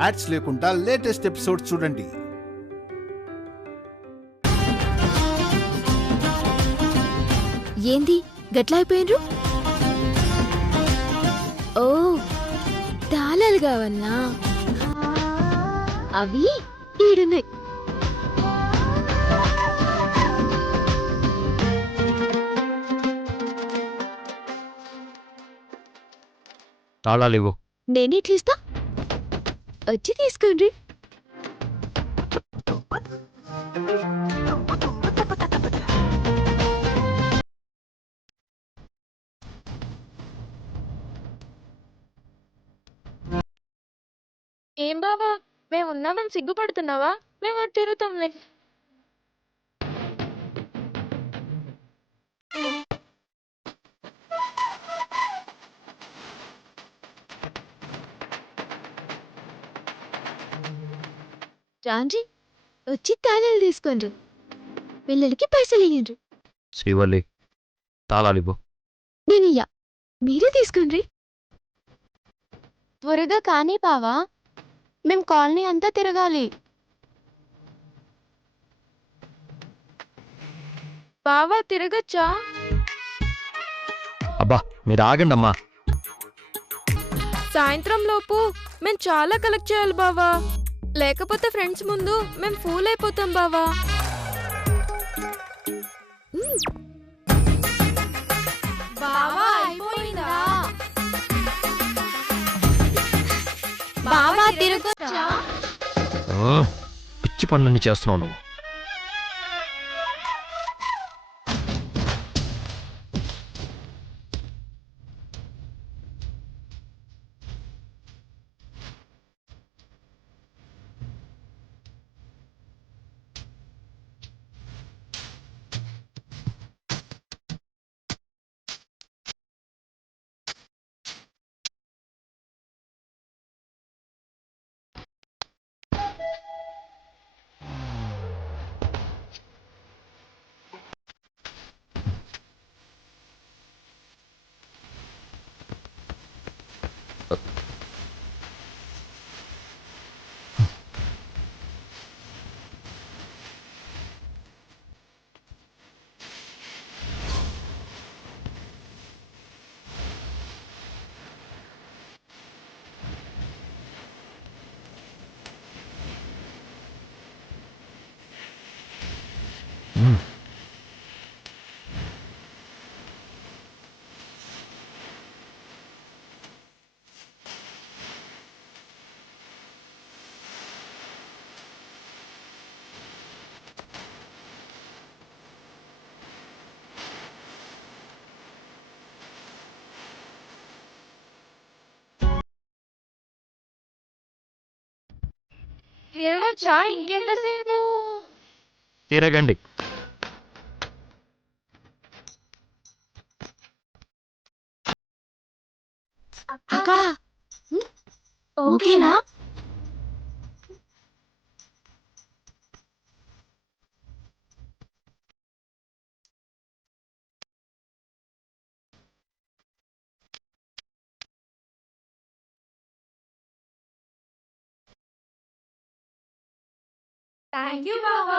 Ads లేకుండా latest episode చూడండి. ఏంది గట్లా అయిపోయినరు? ఓ తాళాలు కావన్నా? అవి ఈడున్నాయి. తాళాలివ్వు. నేనే ఇట్లిస్తా, వచ్చి తీసుకోండి. ఏం బావా, మేమున్నామని సిగ్గుపడుతున్నావా? మేము తిరుగుతాంలే. రాండ్రి, వచ్చి తాళాలు తీసుకోండి. పిల్లలకి పైసలు ఇయ్యండి. శ్రీవల్లి, తాళాలివ్వు. నేనియ్యా, మీరే తీసుకోండి. త్వరగా కానీ బావా, మేం కాలనీ అంతా తిరగాలి. బావా తిరగచ్చా? అబ్బా మీరు ఆగండమ్మా. సాయంత్రం లోపు మేం చాలా కలెక్ట్ చేయాలి బావా, లేకపోతే ఫ్రెండ్స్ ముందు మేం ఫూల్ అయిపోతాం బావా. బావా అయిపోయిందా? బావా తిరగచ్చా? పిచ్చి పనులన్నీ చేస్తున్నావు నువ్వు. తిరగచ్చా? ఇంకెంతసేపు? తిరగండి. అక్క, ఓకేనా? థ్యాంక్ యూ బావా.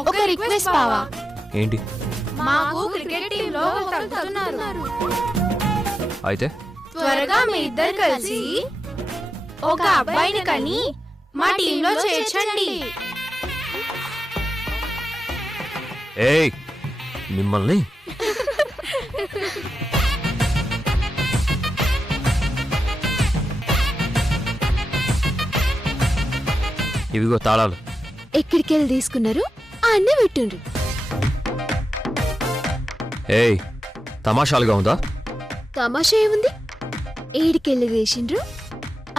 ఒక రిక్వెస్ట్ బావా. ఏంటి? మాకు క్రికెట్ టీంలో తగ్గుతున్నారు. అయితే త్వరగా మీ ఇద్దరు కలిసి ఒక అబ్బాయిని కని మా టీంలో చేర్చండి. ఏయ్ మిమ్మల్ని. ఇవిగో తాళాలు. ఎక్కడికెళ్ళి తీసుకున్నారు? అన్నీ పెట్టుండ్రు. ఏయ్ తమాషాలుగా ఉందా? తమాషా ఏముంది? ఏడికెళ్ళి వేసిండ్రు,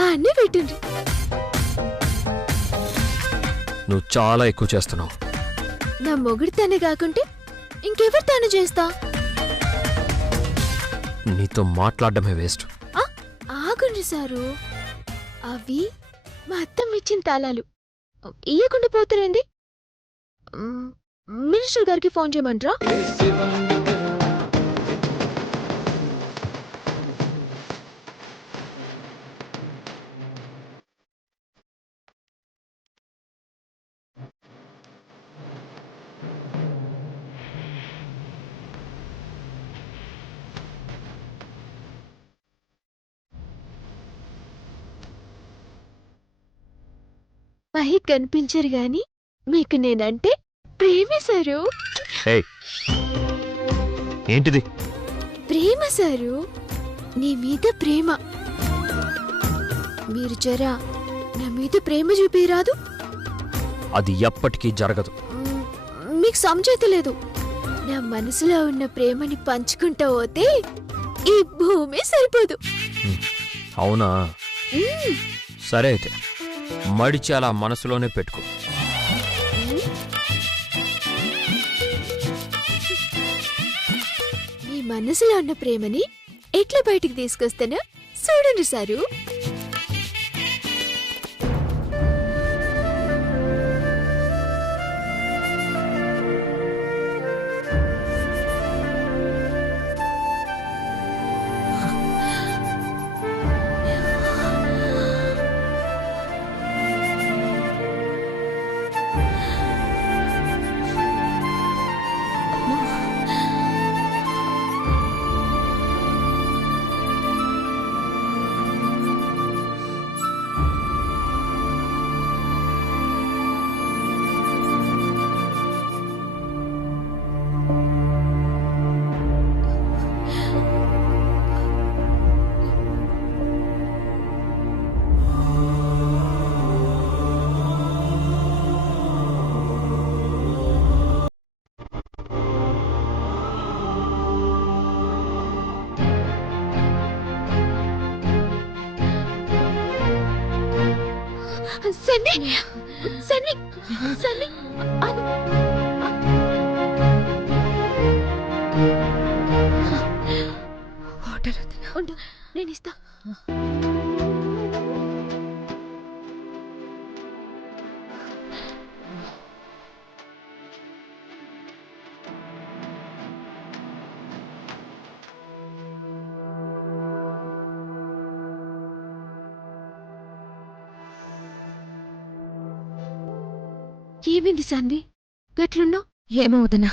అన్నీ పెట్టుండ్రు. నువ్వు చాలా ఎక్కువ చేస్తున్నావు. నా మొగుడు తనే కాకుంటే ఇంకెవరు తాను చేస్తా? నీతో మాట్లాడడమే వేస్ట్. ఆగుండ్రి సారు, అవి మా అత్తమ్మ ఇచ్చిన తాళాలు. ఇయ్యకుండా పోతారేంది? మినిస్టర్ గారికి ఫోన్ చేయమంటారా? పైకి కనిపించరు గాని మీకు నేనంటే ప్రేమ సారు. ఏయ్ ఏంటిది? ప్రేమ సారు, నీ మీద ప్రేమ. మీరు జరా నా మీద ప్రేమ చూపిరాదు. అది ఎప్పటికీ జరగదు. మీకు సంచేతలేదు. నా మనసులో ఉన్న ప్రేమని పంచుకుంటా పోతే ఈ భూమి సరిపోదు. అవునా? మ్మ్. సరే అయితే మడిచి అలా మనసులోనే పెట్టుకో. మీ మనసులో ఉన్న ప్రేమని ఎట్లా బయటికి తీసుకొస్తానో చూడండి సారు. సన్నీ, సన్నీ, సన్నీ, ఉండు, నేను ఇస్తా. ఏమింది సన్నీ, గట్లున్నావు? ఏమో వదినా,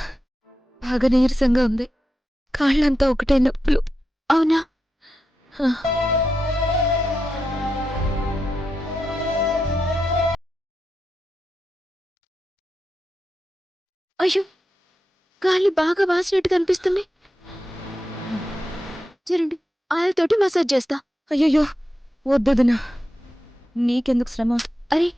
బాగా నీరసంగా ఉంది. కాళ్ళంతా ఒకటే నొప్పులు. అవునా? ఆ. అయ్యో, గాలి బాగా వాసినట్టు కనిపిస్తుంది. చూడండి, ఆయనతోటి మసాజ్ చేస్తా. అయ్యయ్యో వద్దొదినా, నీకెందుకు శ్రమ? అరే,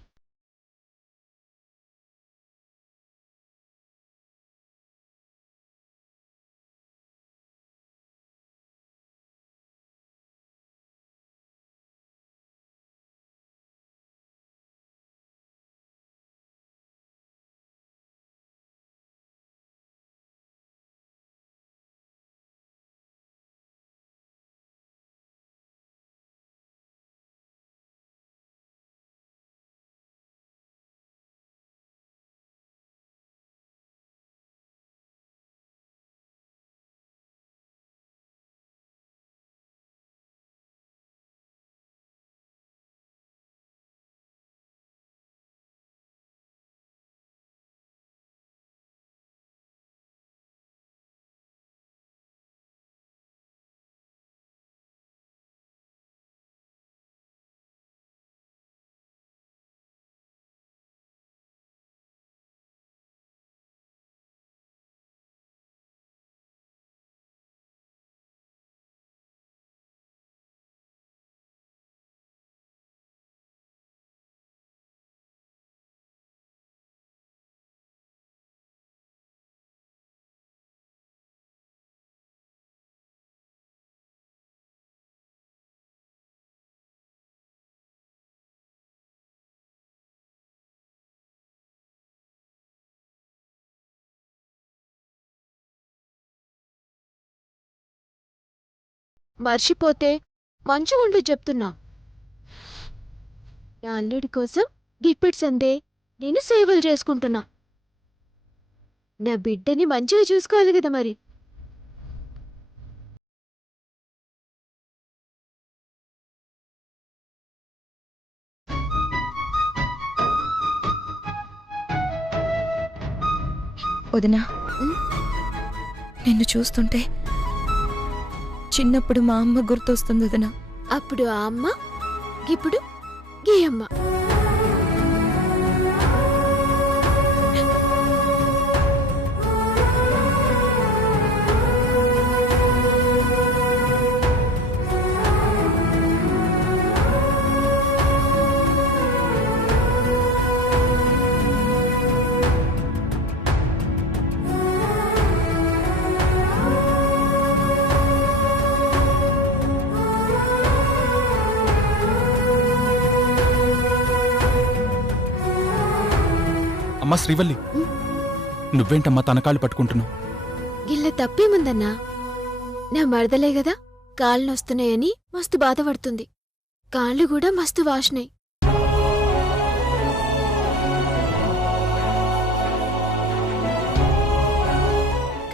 మర్చిపోతే మంచిగుండు చెప్తున్నా. నా అల్లుడి కోసం గిఫ్ట్స్ అందే నేను సేవలు చేసుకుంటున్నా. నా బిడ్డని మంచిగా చూసుకోవాలి కదా మరి. వదినా, నిన్ను చూస్తుంటే చిన్నప్పుడు మా అమ్మ గుర్తొస్తుంది వదినా. అప్పుడు ఆ అమ్మ, ఇప్పుడు గీ అమ్మ. అమ్మా శ్రీవల్లి, నువ్వేంటమ్మా తనకాలు పట్టుకుంటున్నావు? గిల్ల తప్పేముందన్నా? నా మరదలే గదా కాళ్ళు నొస్తున్నాయని మస్తు బాధపడుతుంది. కాళ్ళు కూడా మస్తు వాసినాయి.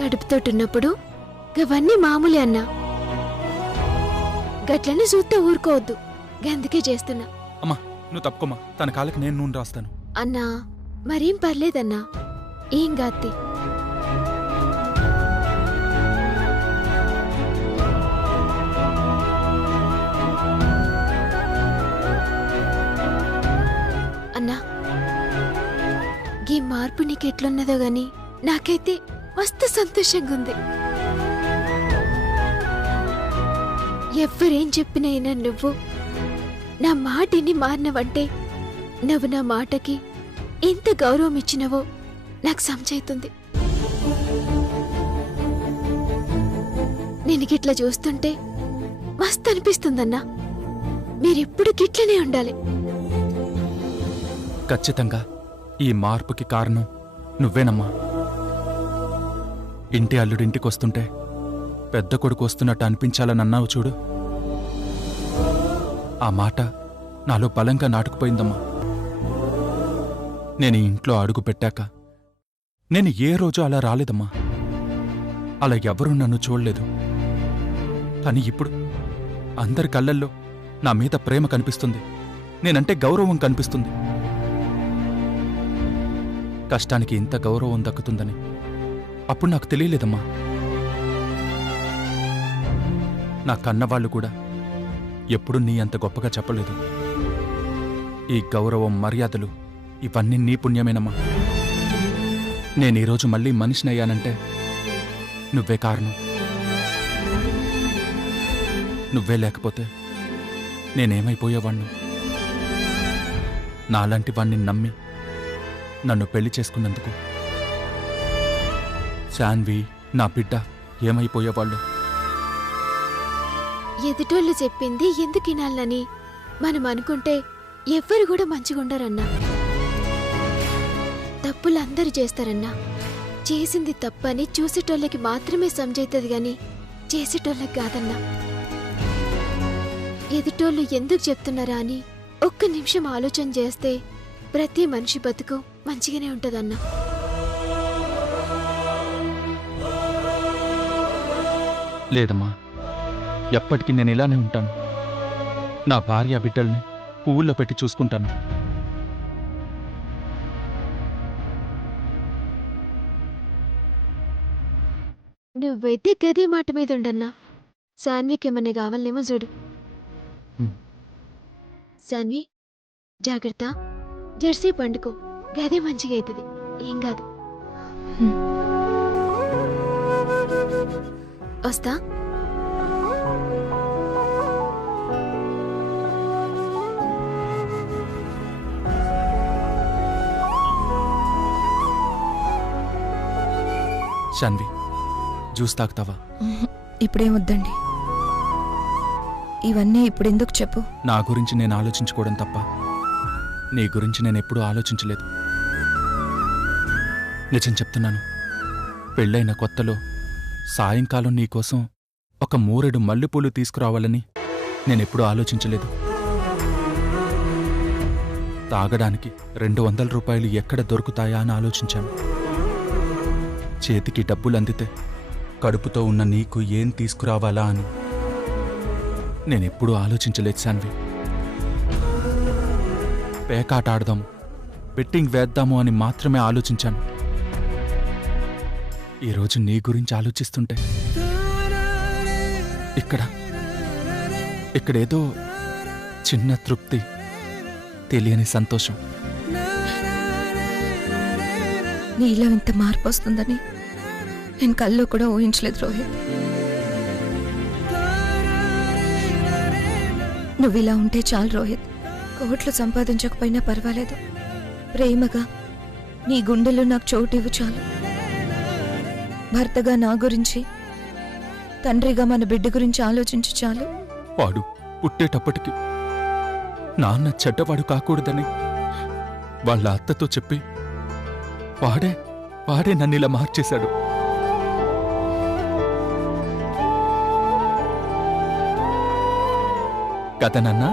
కడుపుతోటున్నప్పుడు గవన్నీ మామూలే అన్నా. గట్లని చూస్తే ఊరుకోవద్దు, గందుకే చేస్తున్నా. అమ్మా నువ్వు తప్పుకోమ్మా, తన కాళ్ళకి నేను నూనె రాస్తాను. అన్నా మరేం పర్లేదన్నా, ఏం గాత్తి. అన్నా గీ మార్పు నీకెట్లున్నదో గాని నాకైతే మస్తు సంతోషంగా ఉంది. ఎవ్వరేం చెప్పినైనా నువ్వు నా మాటిని మారినవంటే నువ్వు నా మాటకి ఎంత గౌరవం ఇచ్చినవో నాకు సంచయితుంది. నేను గిట్లా చూస్తుంటే మస్తు అనిపిస్తుందన్నా. మీరెప్పుడు గిట్లనే ఉండాలి. ఖచ్చితంగా ఈ మార్పుకి కారణం నువ్వేనమ్మా. ఇంటి అల్లుడింటికొస్తుంటే పెద్ద కొడుకు వస్తున్నట్టు అనిపించాలని అన్నావు చూడు, ఆ మాట నాలో బలంగా నాటుకుపోయిందమ్మా. నేను ఈ ఇంట్లో అడుగు పెట్టాక నేను ఏ రోజు అలా రాలేదమ్మా. అలా ఎవరూ నన్ను చూడలేదు. కానీ ఇప్పుడు అందరి కళ్ళల్లో నా మీద ప్రేమ కనిపిస్తుంది, నేనంటే గౌరవం కనిపిస్తుంది. కష్టానికి ఇంత గౌరవం దక్కుతుందని అప్పుడు నాకు తెలియలేదమ్మా. నా కన్నవాళ్లు కూడా ఎప్పుడు నీ అంత గొప్పగా చెప్పలేదు. ఈ గౌరవం మర్యాదలు ఇవన్నీ నీ పుణ్యమేనమ్మా. నేనీరోజు మళ్ళీ మనిషినయ్యానంటే నువ్వే కారణం. నువ్వే లేకపోతే నేనేమైపోయేవాణ్ణు. నాలాంటి వాణ్ణి నమ్మి నన్ను పెళ్లి చేసుకున్నందుకు శాన్వి, నా బిడ్డ ఏమైపోయేవాళ్ళు. ఎదుటోళ్ళు చెప్పింది ఎందుకు వినాలని మనం అనుకుంటే ఎవ్వరు కూడా మంచిగుండరన్నా. తప్పులు అందరూ చేస్తారన్నా. చేసింది తప్పని చూసేటోళ్ళకి మాత్రమే సంజైతుంది గాని చేసేటోళ్ళకి కాదన్నా. ఎదుటోళ్ళు ఎందుకు చెప్తున్నారా అని ఒక్క నిమిషం ఆలోచన చేస్తే ప్రతి మనిషి బతుకు మంచిగానే ఉంటదన్నా. లేదమ్మా, ఎప్పటికీ నేను ఇలానే ఉంటాను. నా భార్య బిడ్డల్ని పువ్వుల్లో పెట్టి చూసుకుంటాను. నువ్వైతే గదే మాట మీద ఉండన్నా. శాన్వికి ఏమన్నా కావాలనేమో చూడు. శాన్వి జాగ్రత్త, జెర్సీ పండుకో, గదే మంచిగా అవుతుంది, ఏం కాదు. వస్తా. శాన్వి, జ్యూస్ తాగుతావా? ఇప్పుడేమొద్దండి. ఇవన్నీ ఇప్పుడెందుకు చెప్పు? నా గురించి నేను ఆలోచించుకోవడం తప్ప నీ గురించి నేనెప్పుడూ ఆలోచించలేదు. నిజం చెప్తున్నాను, పెళ్ళైన కొత్తలో సాయంకాలం నీకోసం ఒక మూరెడు మల్లెపూలు తీసుకురావాలని నేనెప్పుడూ ఆలోచించలేదు. తాగడానికి 200 రూపాయలు ఎక్కడ దొరుకుతాయా అని ఆలోచించాను. చేతికి డబ్బులు అందితే కడుపుతో ఉన్న నీకు ఏం తీసుకురావాలా అని నేనెప్పుడూ ఆలోచించలేదు శాన్వి. పేకాట ఆడదాము, బెట్టింగ్ వేద్దాము అని మాత్రమే ఆలోచించాను. ఈరోజు నీ గురించి ఆలోచిస్తుంటే ఇక్కడేదో చిన్న తృప్తి, తెలియని సంతోషం. నీలో ఇంత మార్పు వస్తుందని నేను కల్లో కూడా ఊహించలేదు రోహిత్. నువ్వు ఇలా ఉంటే చాలు రోహిత్. కోట్లు సంపాదించకపోయినా పర్వాలేదు, ప్రేమగా నీ గుండెల్లో నాకు చోటివ్వు చాలు. భర్తగా నా గురించి, తండ్రిగా మన బిడ్డ గురించి ఆలోచించు చాలు. వాడు పుట్టేటప్పటికి నాన్న చెడ్డవాడు కాకూడదని వాళ్ళ అత్తతో చెప్పి వాడే నన్ను ఇలా మార్చేశాడు. కదా నాన్నా?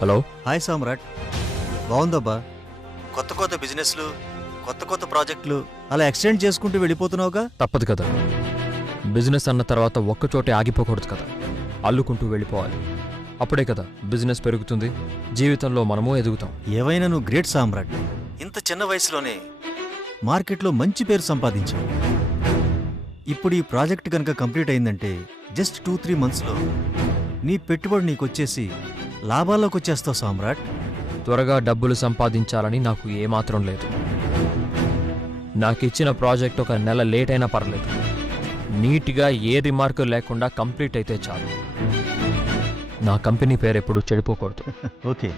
హలో. హాయ్ సామ్రాట్, బాగుందబ్బా. కొత్త కొత్త బిజినెస్లు, కొత్త కొత్త ప్రాజెక్టులు అలా ఎక్స్టెండ్ చేసుకుంటూ వెళ్ళిపోతున్నావుగా. తప్పదు కదా, బిజినెస్ అన్న తర్వాత ఒక్కచోటే ఆగిపోకూడదు కదా, అల్లుకుంటూ వెళ్ళిపోవాలి. అప్పుడే కదా బిజినెస్ పెరుగుతుంది, జీవితంలో మనము ఎదుగుతాం. ఏవైనా నువ్వు గ్రేట్ సామ్రాట్. ఇంత చిన్న వయసులోనే మార్కెట్లో మంచి పేరు సంపాదించావు. ఇప్పుడు ఈ ప్రాజెక్ట్ కనుక కంప్లీట్ అయిందంటే జస్ట్ 2-3 మంత్స్లో నీ పెట్టుబడి నీకొచ్చేసి లాభాల్లోకి వచ్చేస్తావు సామ్రాట్. త్వరగా డబ్బులు సంపాదించాలని నాకు ఏమాత్రం లేదు. నాకిచ్చిన ప్రాజెక్ట్ ఒక నెల లేట్ అయినా పర్లేదు, నీట్గా ఏ రిమార్కు లేకుండా కంప్లీట్ అయితే చాలు. నా కంపెనీ పేరు ఎప్పుడు చెడిపోకూడదు. ఓకే.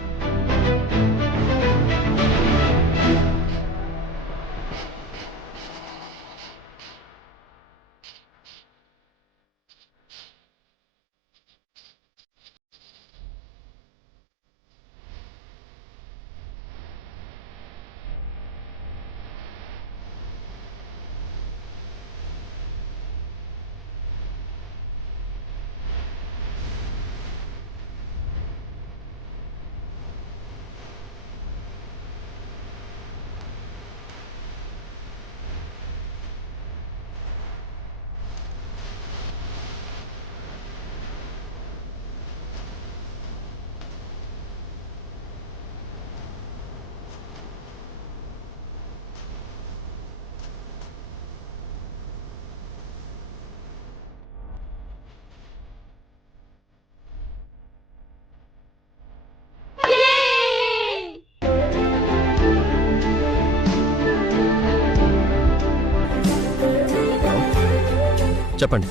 చెప్పండి.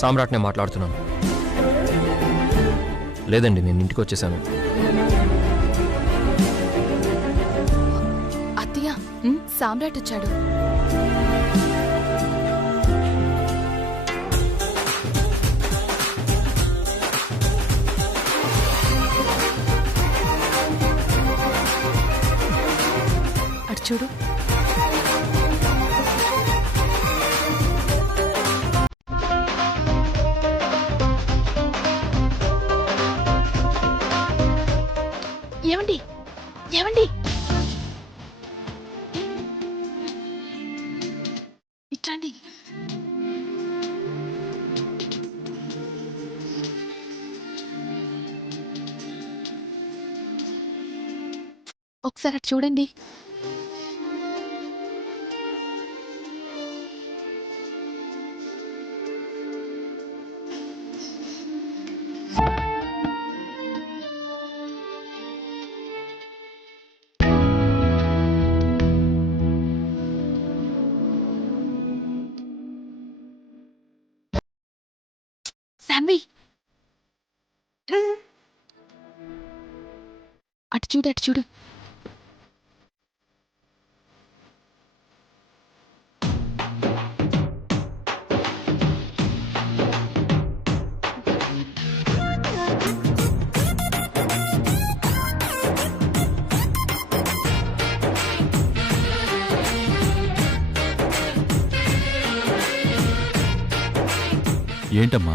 సామ్రాట్నే మాట్లాడుతున్నాను. లేదండి, నేను ఇంటికి వచ్చేసాను. అత్తయ్య, సామ్రాట్ వచ్చాడు. అటు చూడు. ఏమండి ఏమండి ఇట్రండి. ఒకసారి అటు చూడండి. శాన్వి, అటు చూడు, అటు చూడు. ఏంటమ్మా